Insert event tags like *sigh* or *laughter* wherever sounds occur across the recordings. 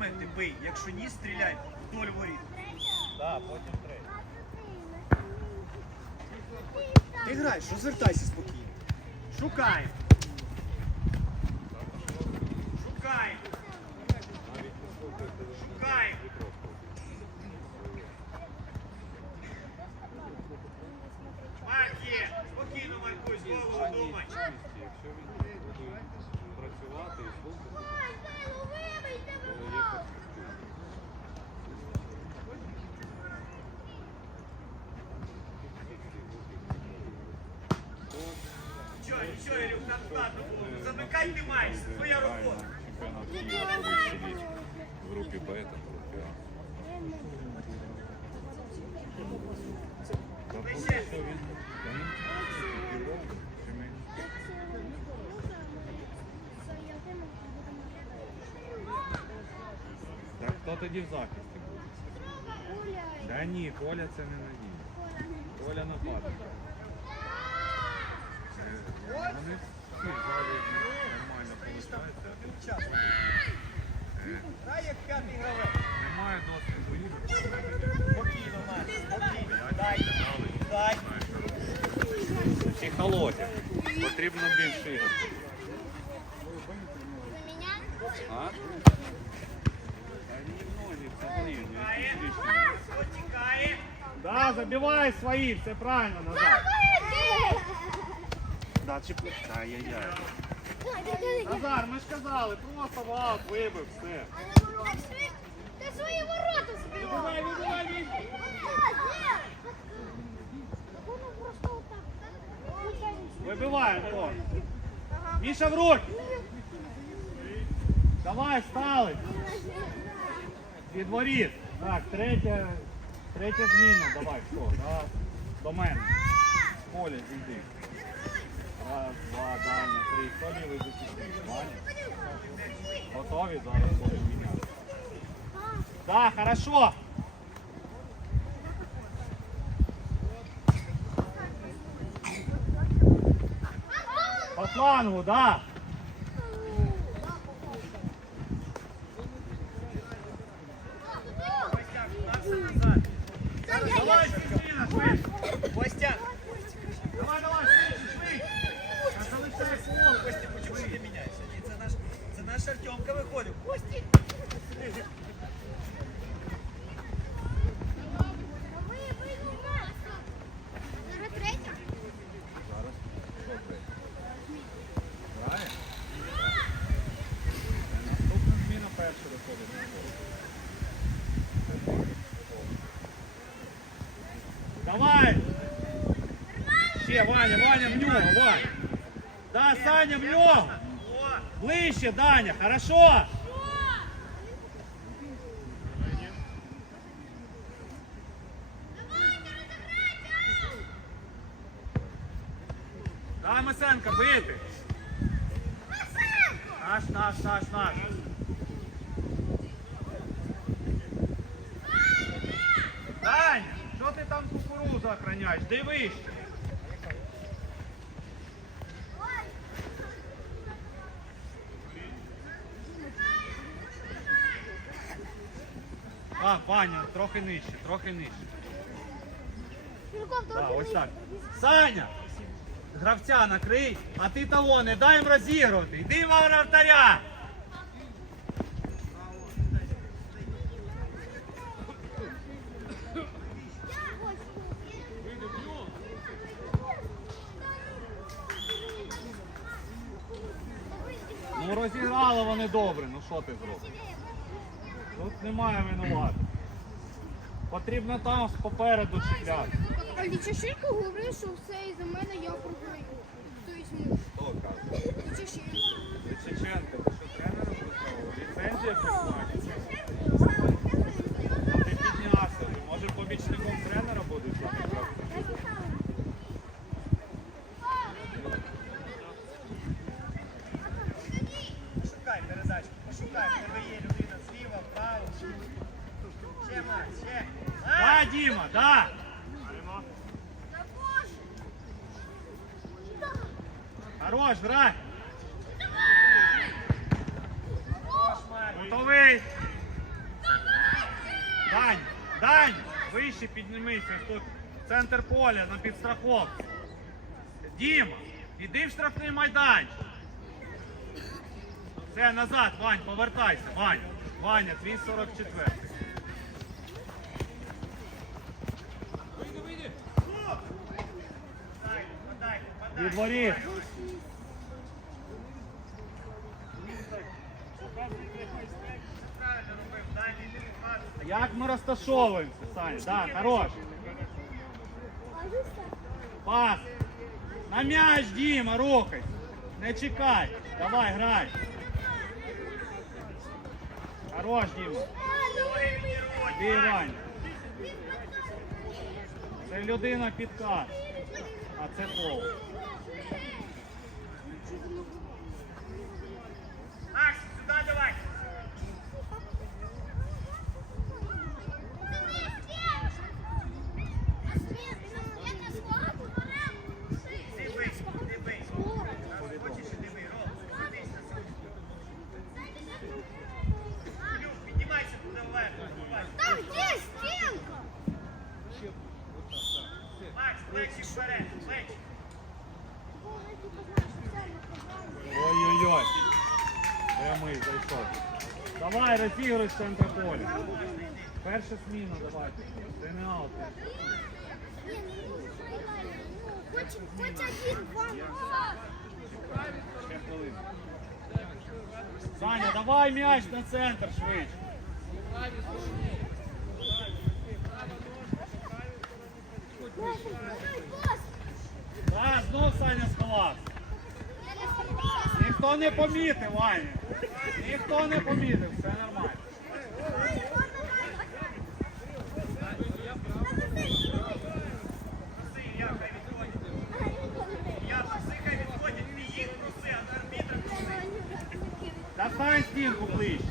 моменти, бий. Якщо ні, стріляй вдоль воріт. Так, потім три. Ти граєш, розвертайся спокійно. Шукай. Шукай. Шукай. Марки, спокійно, Маркусь, голову думай. Якщо він буде працювати Нічого, нічого, Ілюх, там складно. Замикай ти маєш, це твоя робота. В группе Б, это группе А. Вище. що він- Та він півроку чи менше. Так хто тоді в захисті буде? Да ні, Коля це не надійно. Коля нападник. Е, Вони всі в нормально. Е. Немає досвіду ігор. Спокійно, Марк, спокійно. Дай. Потрібно більше? Да, забивай свои, все правильно, назад. Да, чіп... Ай-яй-яй. Назар, ми ж казали, просто в аут вибив, все. Ти свої ворота отак. Вибивай, Антон. Міша в руки. Давай, стали. Від воріт. Так, третя, третя зміна. Давай? Раз. До мене. Коля, зійди. Раз, два, Даня, три. Захисник? Ваня. Готові? Зараз міняти. Да, хорошо. По флангу, да. Ваня, Ваня, в нього, Ваня. Да, Саня, в нього. Ближче, Даня, хорошо. Дай Масенка, бити. Наш, наш, наш, наш. Даня, що ти там кукурузу охраняєш? Дивись. А, Ваня, трохи нижче, трохи нижче. Трохи ось так. Саня! Гравця накрий, а ти того не дай їм розігрувати. Йди в вратаря! Ну розіграли вони добре, ну що ти зробиш? Немає винуватих. Потрібно там попереду чіпляти. А Лічашенко говорив, що все і за мене я програю. грай! Готовий! Дань! Дань! Вище піднімися, тут центр поля ну, на підстраховці. Діма, іди в штрафний майданчик. Все, назад, Вань, повертайся, Вань. Ваня, твій 44. Вийди, Як ми розташовуємося, Саня? Да, хорош. Пас. На м'яч, Діма, рухай. Не чекай. Давай, грай. Хорош, Діма. Ти, Ваня. Це людина підкат. А це пол. Макс, сюди давай. Ти бий, ти бий. Хочеш, іди бий. Ром, садись на секунду. Люк, піднімайся туди вверх. Давай. Там где стенка? Макс, плечі вперед, плечі. Ой-ой-ой. Прямий зайшов. Давай, розігруй центр поля. Перша зміна, давайте. Це. Саня, давай м'яч на центр швидше. Да, знов Саня сховався. Ніхто не помітив, Ваня. Ніхто не помітив, все нормально. Достань стінку ближче.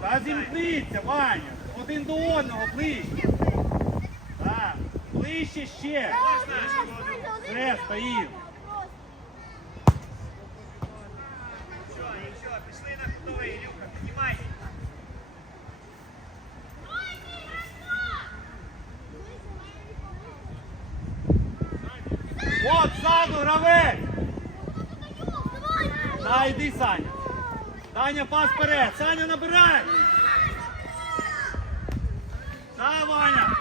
Та зімкниться, Ваня. Один до одного, ближче. Так, ближче ще. Все, стоїть. Нічого, нічого, пішли на кутовий, Ілюха, піднімайся. От, ззаду гравець. Да, йди, Саня. Саня, пас вперед. Саня, набирай. Да, Ваня.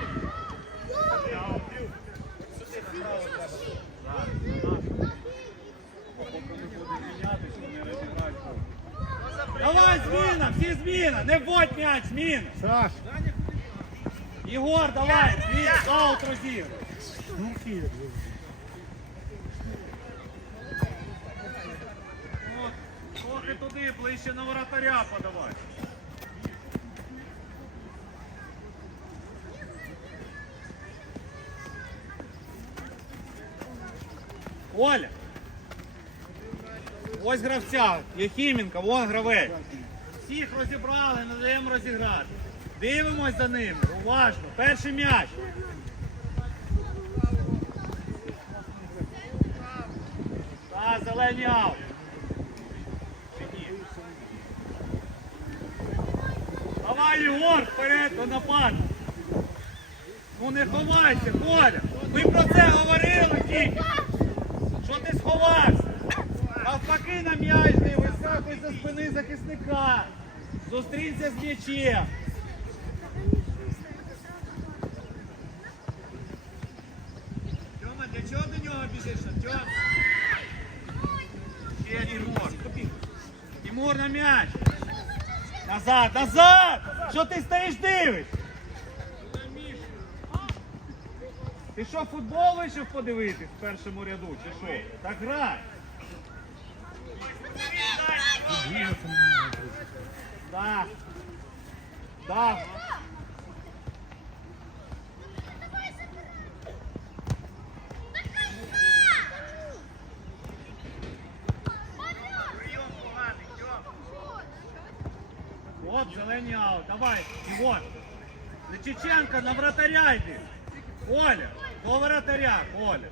Давай, зміна, всі зміна. Не вводь м'яч, зміна. Саш, Єгор, давай, твій аут розігруй. ну фір. От, Трохи туди, ближче на воротаря подавай. Оля. Ось гравця, Єхіменко, вон гравець. Всіх розібрали, не даємо розіграти. Дивимось за ним, уважно. Перший м'яч. Та, зелені аут. Давай, Єгор, вперед до. Ну не ховайся, Коля. Ми про це говорили тільки. Що ти сховався? Навпаки на м'яч не високий за спини захисника. Зустрінься з м'ячем. Тьома, для чого до нього біжиш? Тьома? Тимур на м'яч. Назад, назад! Що ти стоїш дивиш? Ти що, футбол вийшов подивитись в першому ряду, чи що? Так грай. Так. Так. Прийом поганий, Тьома. От зелені аут. Івон. Личиченко на вратаря йди. Оля, до вратаря, Оля.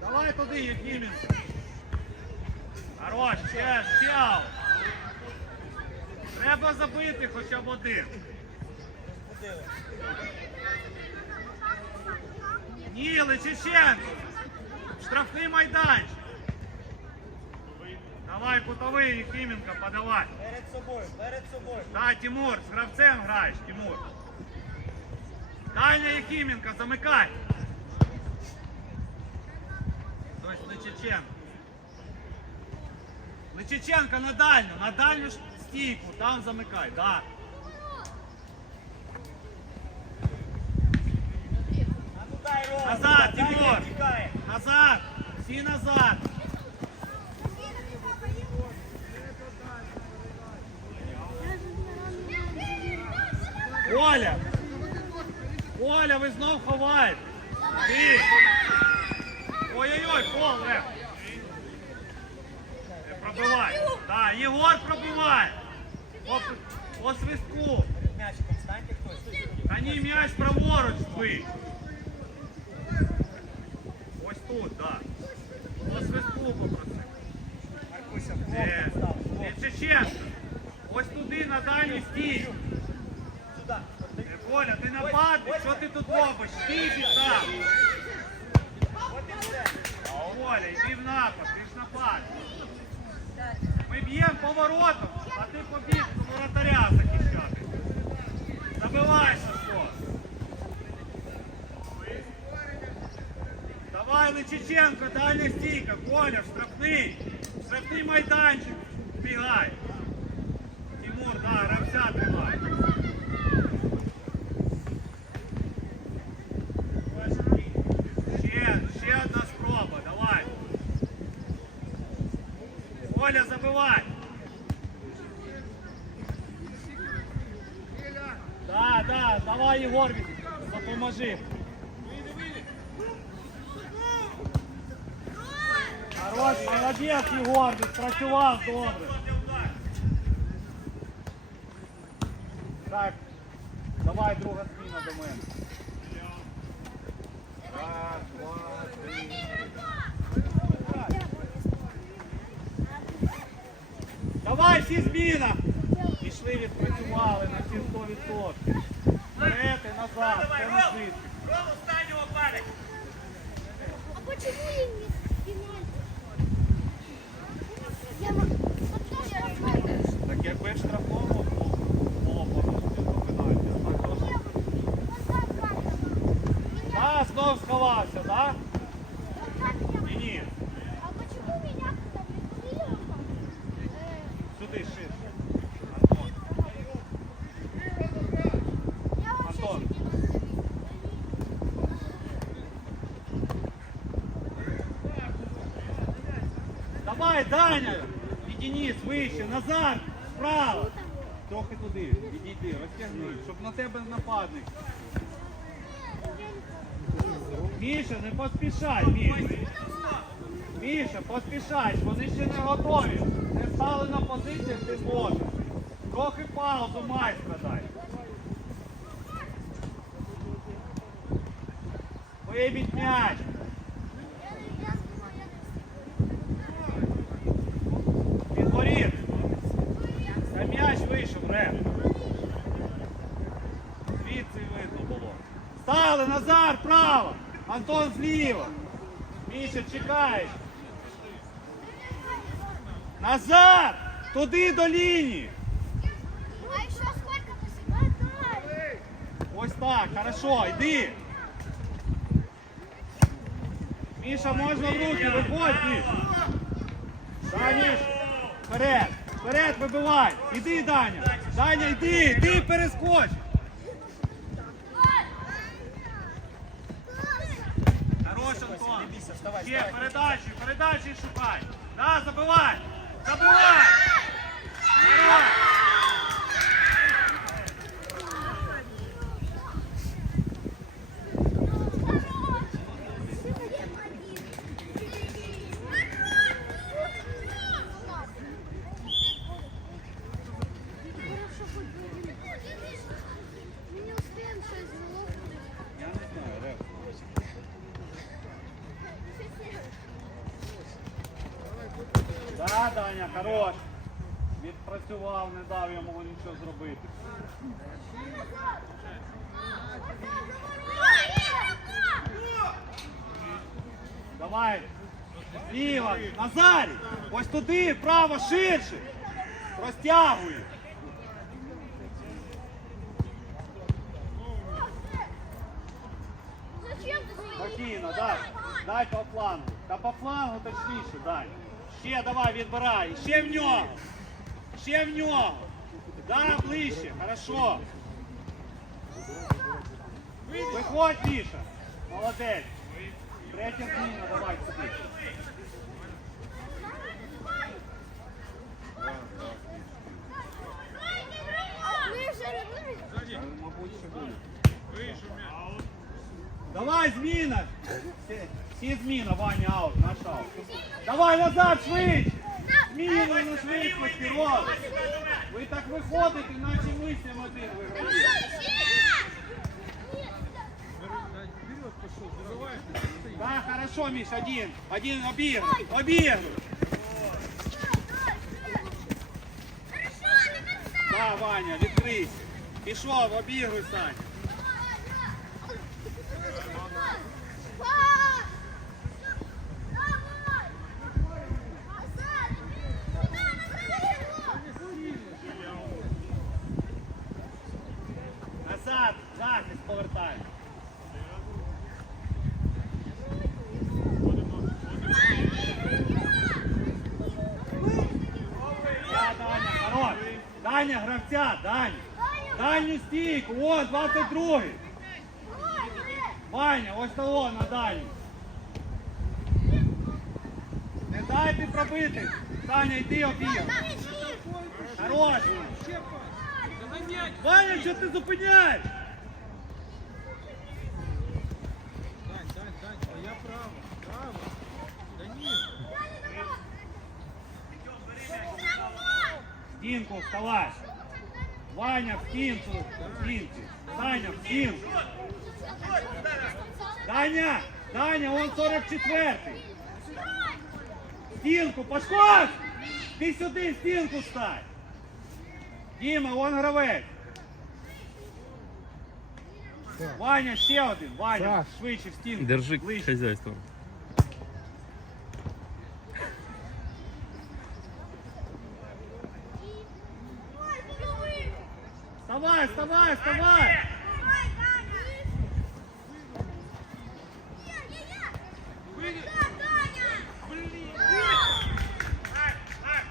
Давай туди, Єфіменко. Хорош, ще, ще. Треба забити хоча б один. Ніли, Чеченко. Штрафний майданчик. Давай, кутовий, Єхименко, подавай. Перед собою, перед собою. Да, Тимур, з гравцем граєш, Тимур. Дальня Єхименко, замикай. Тобто Личиченко. Личиченко на дальню, на дальню стійку, там замикай, да. Ну. Назад, Тимур. Назад, всі назад. Оля! Оля, ви знов ховаєте. Ой-ой-ой, пол, Е, Пробивай. Так, Єгор пробиває. По, свистку. Та ні, м'яч праворуч збий. Ось тут, так. По свистку попросив. Маркуся, Е, хлопець став. е, Ось туди на дальню стій. Коля, ти нападник, що ти тут робиш? Стій там. Коля, йди в напад, ти ж напад. Ми б'ємо поворотом, а ти побіг до воротаря захищати. Забивай, Сашко. Давай, Личиченко, дальня стійка. Коля, в штрафний. Штрафний майданчик. Бігай. Тимур, да, гравця тримай. Ще, ще одна спроба, давай. Оля, забивай. Да, да, давай, Єгор, допоможи. Хорош, молодець, Єгор, відпрацював добре. Так, давай друга зміна до мене. Раз, два, три. Давай всі зміна! Пішли, відпрацювали на всі 100%. І назад, це Ром. не швидко. Ром, встань його парик. А почему я не пенальти? Я вам... Вот тоже я знаю. Так якби в штрафному було порушення, то пенальті. А так то ж- Да, знов сховався, да? Ні, ні. А почему меня когда прикрыли? Сюди ширше. Антон. Я вообще Антон. Давай, Даня! І Денис, вище, назад, справа. Трохи туди, відійди, розтягни, щоб на тебе нападник. Міша, не поспішай, Міша. Міша, поспішай, вони ще не готові. Не стали на позиціях, ти можеш. Трохи паузу майстра дай. Вибіть м'яч. Підворіт. Та м'яч вийшов, реп. Звідси видно було. Стали, Назар, право. Антон зліва. Міша, чекаєш. Назар! Туди до лінії. А еще сколько посидеть? Ось так, хорошо, йди. Міша, можна в руки, виходь, Міш. Да. Вперед, вперед вибивай. Іди, Даня. Даня, йди, йди, перескоч. Хорош, Антон. Не бійся, вставай, Ще передачі, передачі шукай. Да, забивай. Забивай. Хорош. Мы не успеем сейчас залопнуть. Я не знаю, Реп. Да, Даня, хорош. Відправ. працював, не дав йому нічого зробити. Давай. Ліва, Назарій. Ось туди, вправо, ширше. Свої? Спокійно, дай. Дай по флангу. Та по флангу точніше, дай. Ще давай, відбирай. Ще в нього. Ще в нього. Да, ближче. Хорошо. Виходь, Міша. Молодець. Третя зміна, давай сюди. Давай, зміна! *laughs* Всі, всі зміна, Ваня, аут, наш аут. Давай назад, швидше! Зміна на швидкості, Ром! Ви так виходите, наче ми 7-1 виграємо. Да, хорошо, Миш, один. Один обігруй, обігруй. Да, Ваня, відкрийся. Пішов, обігруй, Саня. Даня, гравця, Даня. Дальню стійку, о, 22-й. Ваня, ось того на дальню. Не дайте пробити. Саня, йди обіг. Хорош. Ваня, що ти зупиняєш? Дань, Дань, Дань, твоя право, право. Да ні. Стінку вставай. Ваня в стінку. В стінку. Саня в стінку. Даня, Даня, он 44-й. Стінку, Пашков! Ти сюди стінку стань. Діма, вон гравець. Ваня, ще один. Ваня, швидше в стінку. Держи Ближче. хозяйство. Вставай, вставай, вставай! Так, так.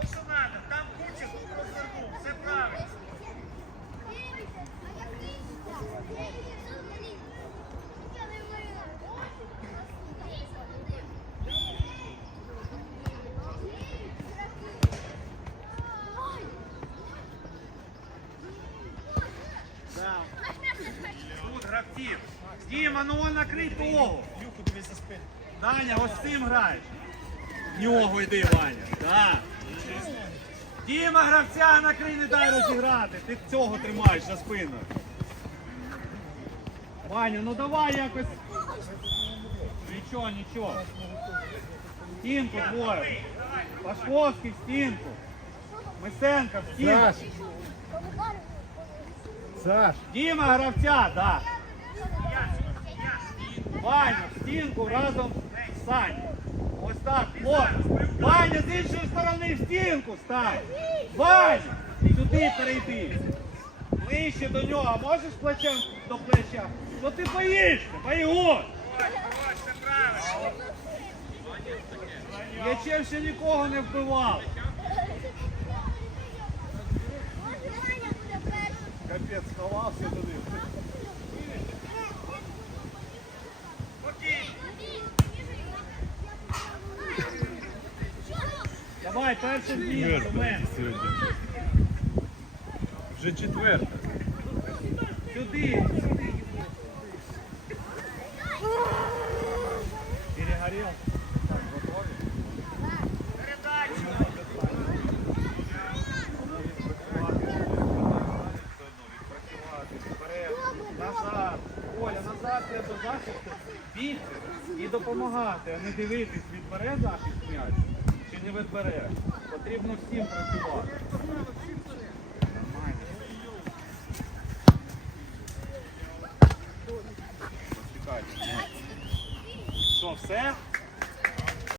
То, що надо. Там Кучер розвернув. Все правильно. Да. Тут гравців. Діма, ну он накрий того. Даня, ось з цим граєш. В нього йди, Ваня. Да. Діма, гравця накрий, не дай розіграти. Ти цього тримаєш за спиною. Ваня, ну давай якось. Нічого, нічого. Стінку двоє. Пашковський стінку. Мисенко в стінку. Саш, Діма гравця, да. Ваня, в стінку разом з Саню. Ось так, от. Ваня з іншої сторони в стінку стань. Ваня, сюди перейди. Ближче до нього, можеш плечем до плеча? Ну ти боїшся, все правильно. Ячем ще нікого не вбивав. Капець, сховався туди. Давай, перший мене. сьогодні. вже четверта. Сюди, сюди. Перегорел. Так, готові? Передачу. Назад. Оля, назад треба захисту. Бігти і допомагати, а не дивитись,